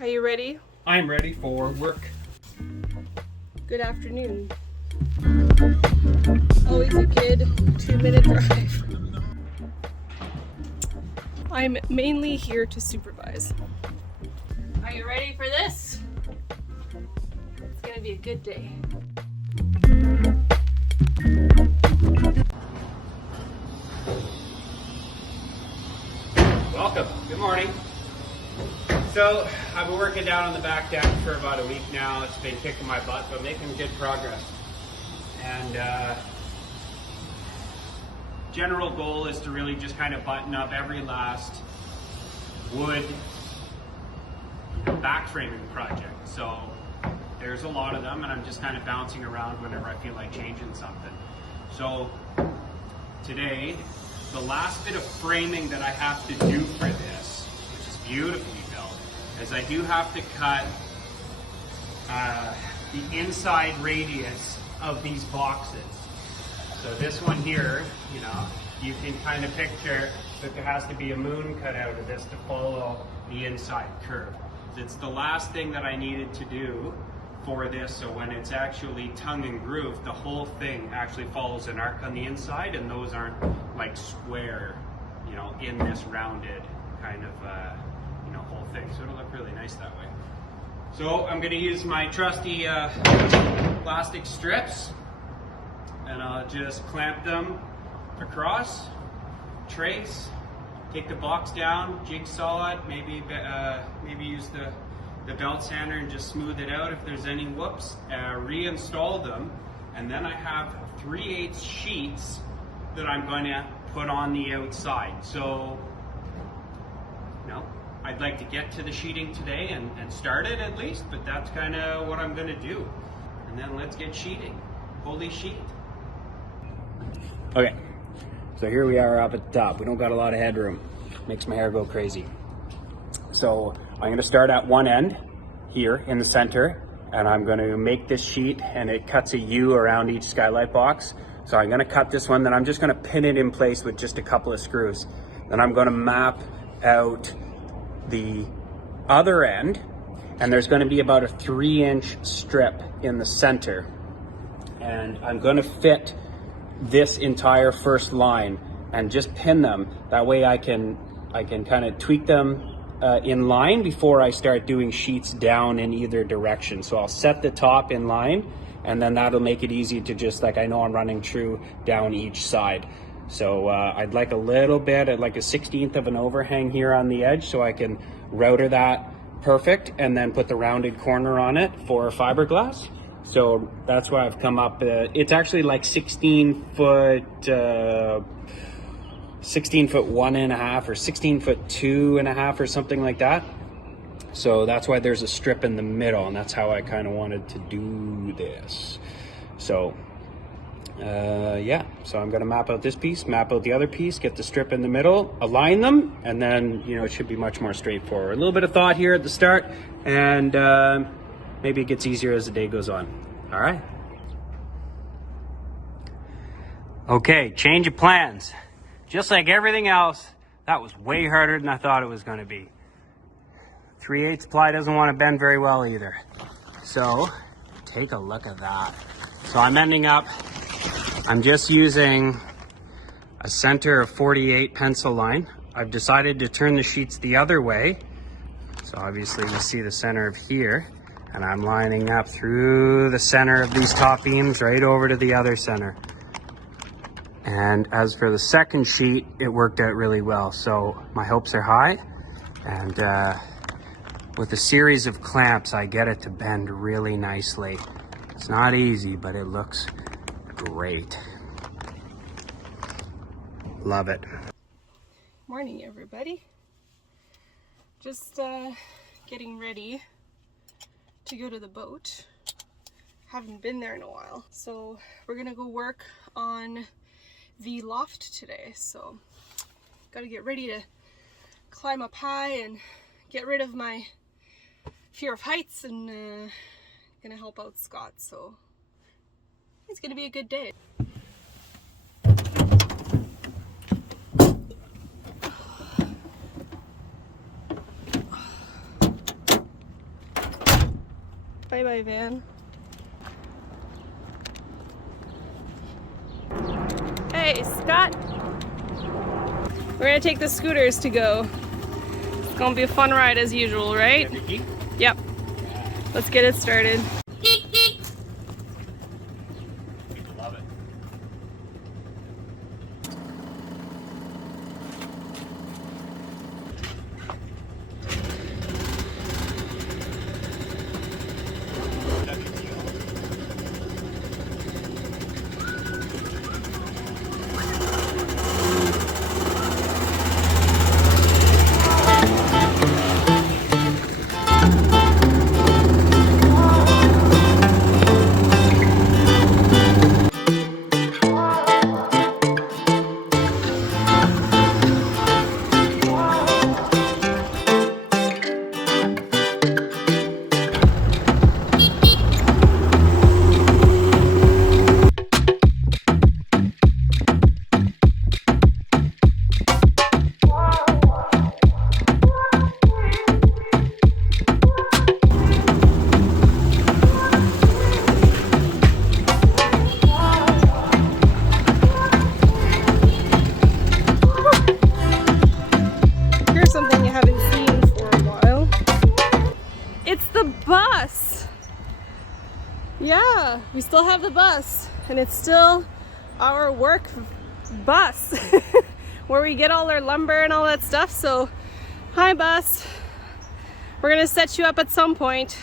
Are you ready? I'm ready for work. Good afternoon. Always a good 2-minute drive. I'm mainly here to supervise. Are you ready for this? It's gonna be a good day. Welcome. Good morning. So, I've been working down on the back deck for about a week now. It's been kicking my butt, but making good progress. And general goal is to really just kind of button up every last wood back framing project. So, there's a lot of them, and I'm just kind of bouncing around whenever I feel like changing something. So, today, the last bit of framing that I have to do for this, which is beautifully built, is I do have to cut the inside radius of these boxes. So this one here, you know, you can kind of picture that there has to be a moon cut out of this to follow the inside curve. It's the last thing that I needed to do for this, so when it's actually tongue and groove, the whole thing actually follows an arc on the inside, and those aren't like square, you know, in this rounded kind of you know, whole thing. So it'll look really nice that way. So I'm going to use my trusty plastic strips, and I'll just clamp them across, trace, take the box down, jigsaw it, maybe use the belt sander and just smooth it out if there's any whoops, reinstall them, and then I have 3/8 sheets that I'm going to put on the outside. So, you know, I'd like to get to the sheeting today and start it at least, but that's kind of what I'm going to do. And then let's get sheeting. Holy sheet. Okay, so here we are up at the top. We don't got a lot of headroom. Makes my hair go crazy. So I'm going to start at one end here in the center, and I'm going to make this sheet, and it cuts a U around each skylight box. So I'm going to cut this one, then I'm just going to pin it in place with just a couple of screws. Then I'm going to map out the other end, and there's going to be about a 3-inch strip in the center. And I'm going to fit this entire first line and just pin them. That way I can kind of tweak them in line before I start doing sheets down in either direction. So I'll set the top in line, and then that'll make it easy to just, like, I know I'm running true down each side. So I'd like a little bit, I'd like a 1/16 of an overhang here on the edge so I can router that perfect and then put the rounded corner on it for fiberglass. So that's why I've come up, it's actually like 16 foot 1.5 or 16 foot 2.5 or something like that. So that's why there's a strip in the middle, and that's how I kind of wanted to do this. So yeah, so I'm going to map out this piece, map out the other piece, get the strip in the middle, align them, and then, you know, it should be much more straightforward. A little bit of thought here at the start, and maybe it gets easier as the day goes on. All right. Okay, change of plans. Just like everything else, that was way harder than I thought it was going to be. 3/8 ply doesn't want to bend very well either. So take a look at that. So I'm just using a center of 48 pencil line. I've decided to turn the sheets the other way. So obviously you see the center of here, and I'm lining up through the center of these top beams right over to the other center. And as for the second sheet, it worked out really well. So my hopes are high, and with a series of clamps, I get it to bend really nicely. It's not easy, but it looks great. Love it. Morning, everybody. Just getting ready to go to the boat. Haven't been there in a while. So we're gonna go work on the loft today. So gotta get ready to climb up high and get rid of my fear of heights, and gonna help out Scott. So it's gonna be a good day. Bye-bye, van. Hey, Scott. We're gonna take the scooters to go. It's gonna be a fun ride as usual, right? Yep. Let's get it started. Love it. Here's something you haven't seen for a while. It's the bus. Yeah, we still have the bus, and it's still our work bus where we get all our lumber and all that stuff. So, hi bus. We're gonna set you up at some point.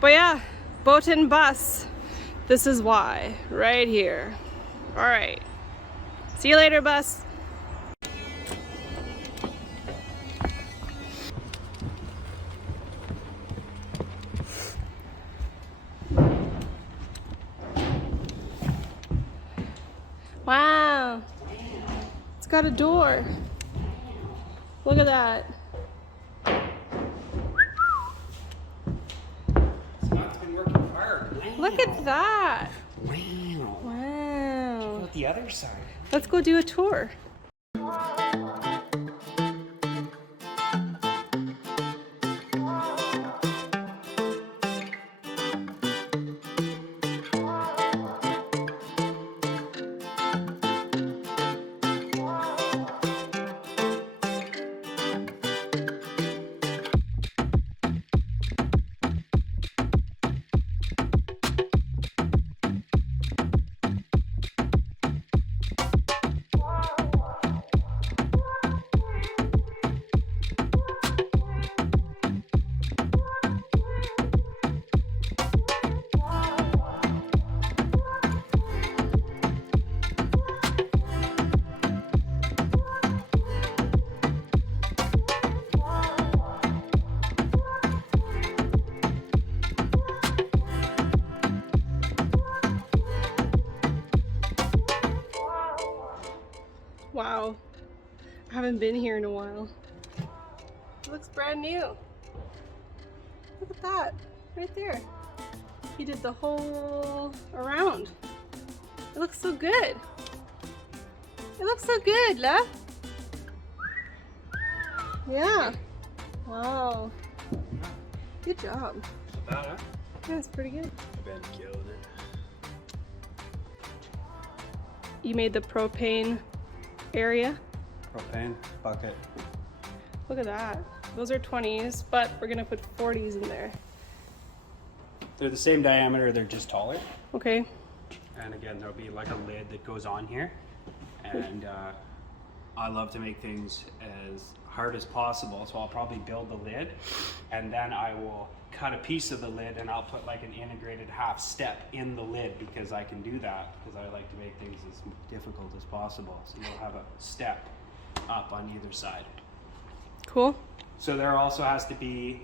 But yeah, BoatNBus. This is why, right here. All right. See you later, bus. Wow. It's got a door. Look at that. Scott's been working hard. Wow. Look at that. Wow. Wow. Look at the other side. Let's go do a tour. Wow, I haven't been here in a while. It looks brand new. Look at that, right there. He did the whole around. It looks so good. It looks so good, La. Yeah. Wow. Good job. Yeah, it's pretty good. Ben killed it. You made the propane area. Propane bucket. Look at that. Those are 20s, but we're gonna put 40s in there. They're the same diameter, they're just taller. Okay. And again, there'll be like a lid that goes on here. And I love to make things as hard as possible, so I'll probably build the lid and then I will cut a piece of the lid and I'll put like an integrated half step in the lid because I can do that because I like to make things as difficult as possible. So you'll have a step up on either side. Cool. So there also has to be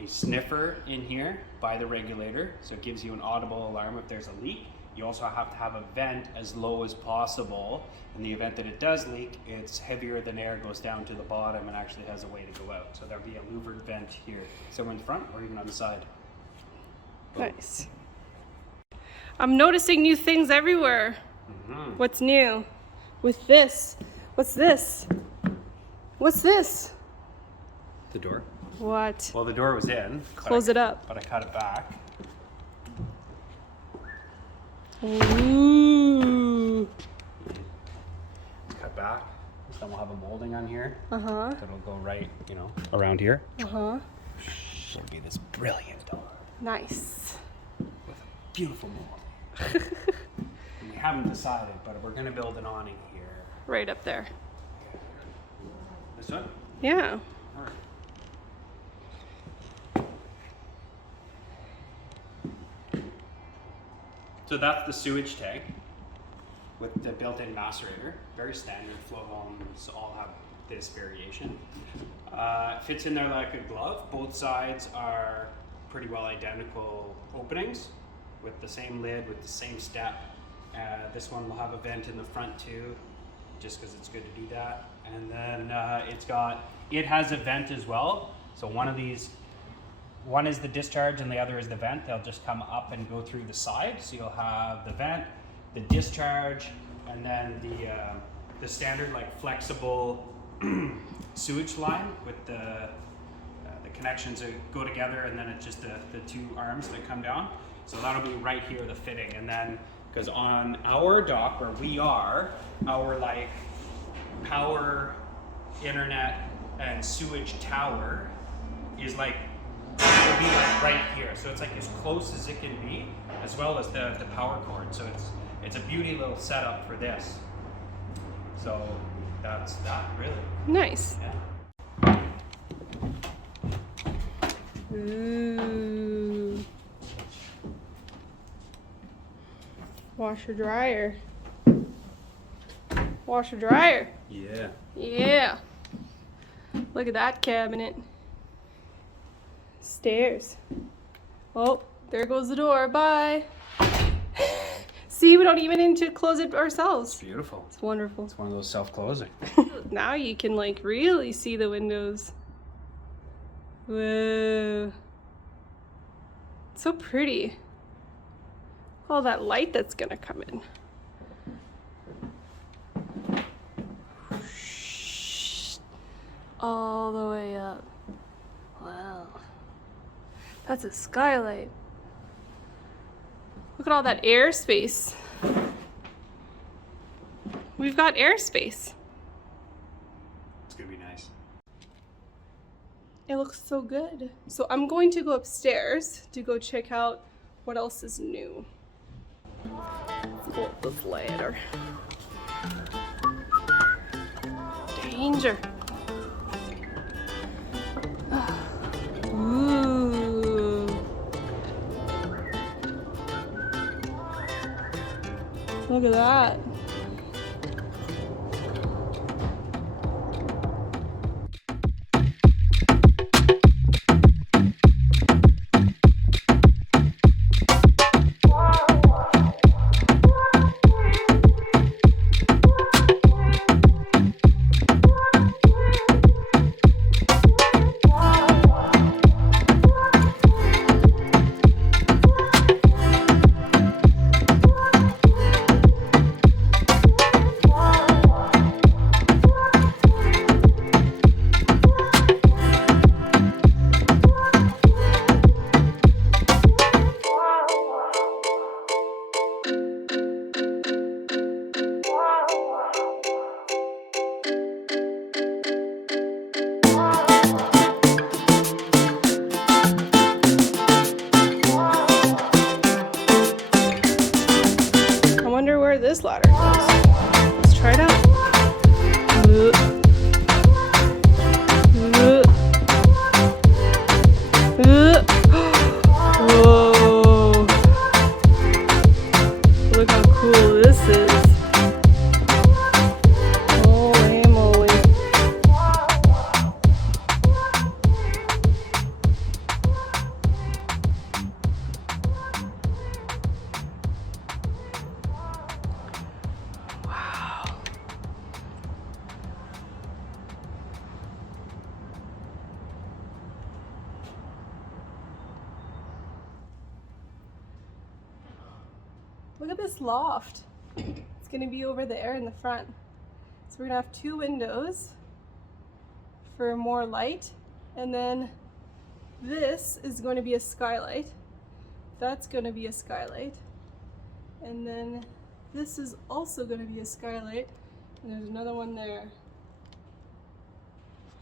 a sniffer in here by the regulator, so it gives you an audible alarm if there's a leak. You also have to have a vent as low as possible. In the event that it does leak, it's heavier than air, goes down to the bottom and actually has a way to go out. So there'll be a louvered vent here, so in front or even on the side. Nice. I'm noticing new things everywhere. Mm-hmm. What's new? With this. What's this? What's this? The door. What? Well, the door was in. Close it up. But I cut it back. Ooh. Cut back. So then we'll have a molding on here. Uh-huh. That'll go right, you know, around here. Uh-huh. It'll be this brilliant door Nice. with a beautiful mold. And we haven't decided, but we're gonna build an awning here. Right up there. This one? Yeah. All right. So that's the sewage tank with the built-in macerator. Very standard. Flow homes all have this variation. Fits in there like a glove. Both sides are pretty well identical openings with the same lid, with the same step. This one will have a vent in the front too, just because it's good to do that. And then it has a vent as well. So one is the discharge and the other is the vent. They'll just come up and go through the side. So you'll have the vent, the discharge, and then the standard like flexible sewage line with the connections that go together, and then it's just the two arms that come down. So that'll be right here, the fitting. And then, because on our dock where we are, our like power, internet, and sewage tower is like, it'll be like right here. So it's like as close as it can be, as well as the power cord. So it's a beauty little setup for this. So that's that really. Nice. Yeah. Ooh. Washer dryer. Washer dryer. Yeah. Yeah. Look at that cabinet. Stairs. Oh, there goes the door. Bye. See, we don't even need to close it ourselves. It's beautiful. It's wonderful. It's one of those self-closing. Now you can like really see the windows. Whoa. It's so pretty. All that light that's gonna come in. All the way up. Wow. That's a skylight. Look at all that airspace. We've got airspace. It's gonna be nice. It looks so good. So I'm going to go upstairs to go check out what else is new. Let's go up this ladder. Danger. Ooh. Look at that. This ladder goes. Let's try it out. Whoa. Look how cool this is. Holy moly. Look at this loft. It's gonna be over there in the front. So we're gonna have two windows for more light, and then This is going to be a skylight. That's going to be a skylight. And then this is also going to be a skylight. And there's another one there.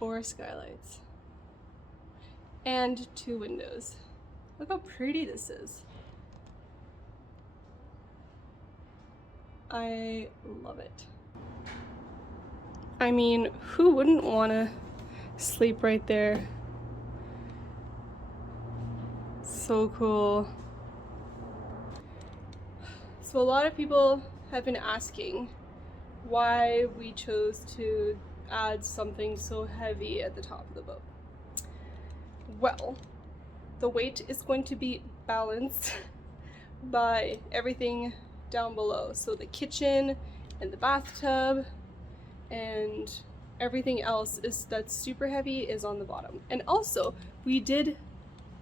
4 skylights. And 2 windows. Look how pretty this is. I love it. I mean, who wouldn't want to sleep right there? So cool. So a lot of people have been asking why we chose to add something so heavy at the top of the boat. Well, the weight is going to be balanced by everything down below. So the kitchen and the bathtub and everything else that's super heavy is on the bottom. And also, we did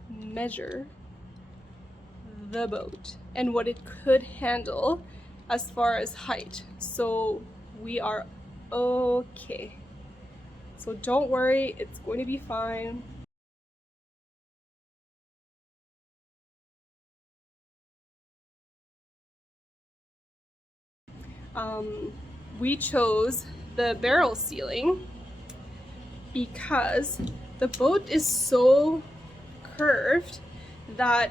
measure the boat and what it could handle as far as height. So we are okay. So don't worry, it's going to be fine. We chose the barrel ceiling because the boat is so curved that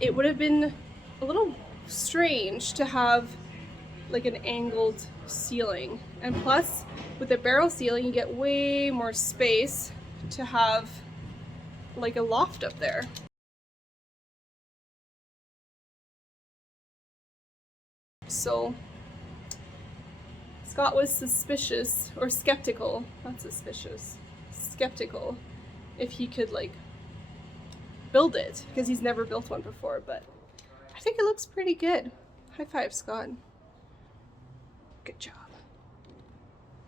it would have been a little strange to have like an angled ceiling. And plus, with the barrel ceiling, you get way more space to have like a loft up there. So Scott was suspicious, or skeptical, not suspicious, skeptical if he could like build it, because he's never built one before, but I think it looks pretty good. High five, Scott. Good job.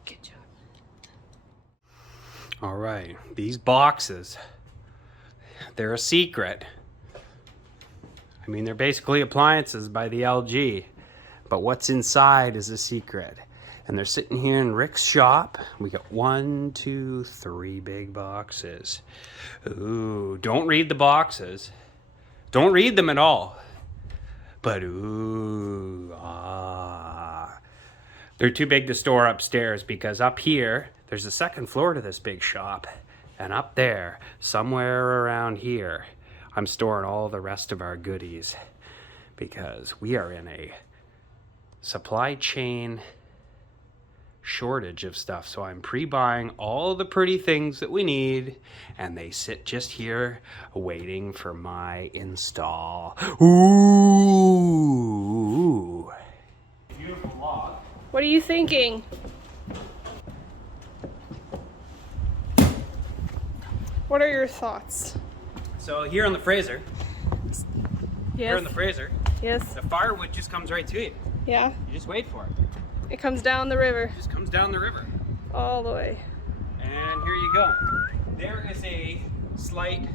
Good job. All right, these boxes, they're a secret. I mean, they're basically appliances by the LG, but what's inside is a secret. And they're sitting here in Rick's shop. We got 1, 2, 3 big boxes. Ooh, don't read the boxes. Don't read them at all. But ooh, ah. They're too big to store upstairs because up here, there's a second floor to this big shop. And up there, somewhere around here, I'm storing all the rest of our goodies because we are in a supply chain shortage of stuff. So I'm pre-buying all the pretty things that we need and they sit just here waiting for my install. Ooh. Beautiful log. What are you thinking? What are your thoughts? So here in the freezer, Yes. Yes. the firewood just comes right to you. Yeah. You just wait for it. It comes down the river. It just comes down the river. All the way. And here you go. There is a slight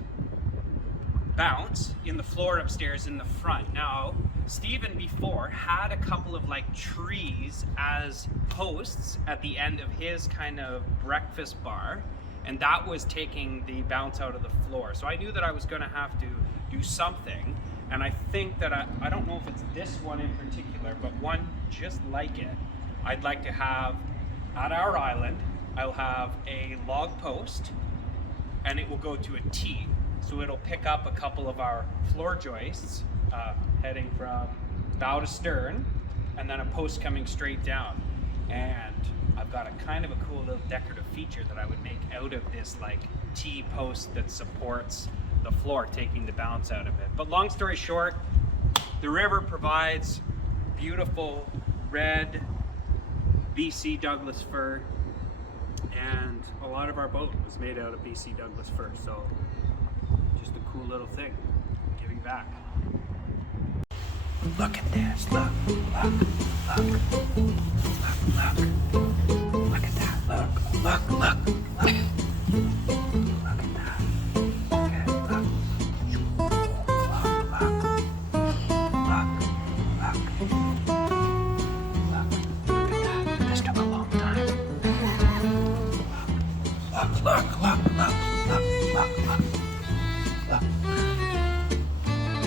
bounce in the floor upstairs in the front. Now, Stephen before had a couple of like trees as posts at the end of his kind of breakfast bar, and that was taking the bounce out of the floor. So I knew that I was gonna have to do something, and I think that I don't know if it's this one in particular, but one just like it, I'd like to have at our island. I'll have a log post and it will go to a T. So it'll pick up a couple of our floor joists heading from bow to stern, and then a post coming straight down. And I've got a kind of a cool little decorative feature that I would make out of this like T post that supports the floor, taking the bounce out of it. But long story short, the river provides beautiful red BC Douglas fir, and a lot of our boat was made out of BC Douglas fir, so just a cool little thing, giving back. Look at this, look, look, look, look, look, look at that, look, look, look, look, look at that, okay, look, look, look, look, look, look, look, look. look.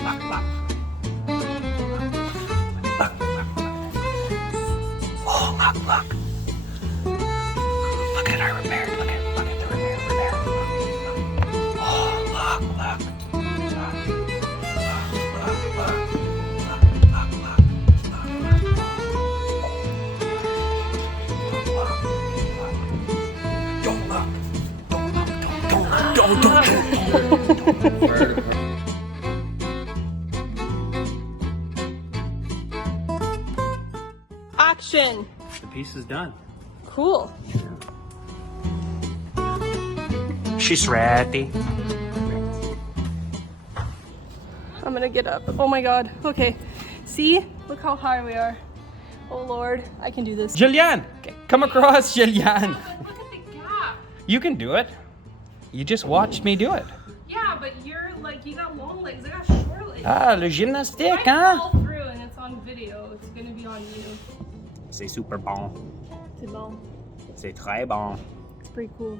Look, look. Look, look, look. Oh, look, look. Look at our repair. Look at the repair. Oh, look, look. Action. The piece is done. Cool. She's ready. I'm gonna get up. Oh my god. Okay. See? Look how high we are. Oh lord, I can do this. Jillian, come across, Jillian. Look at the gap. You can do it. You just watched me do it. Yeah, but you're like, you got long legs, I got short legs. Ah, le gymnastique, If I hein? fall through and it's on video, it's gonna be on you. C'est super bon. C'est bon. C'est très bon. It's pretty cool.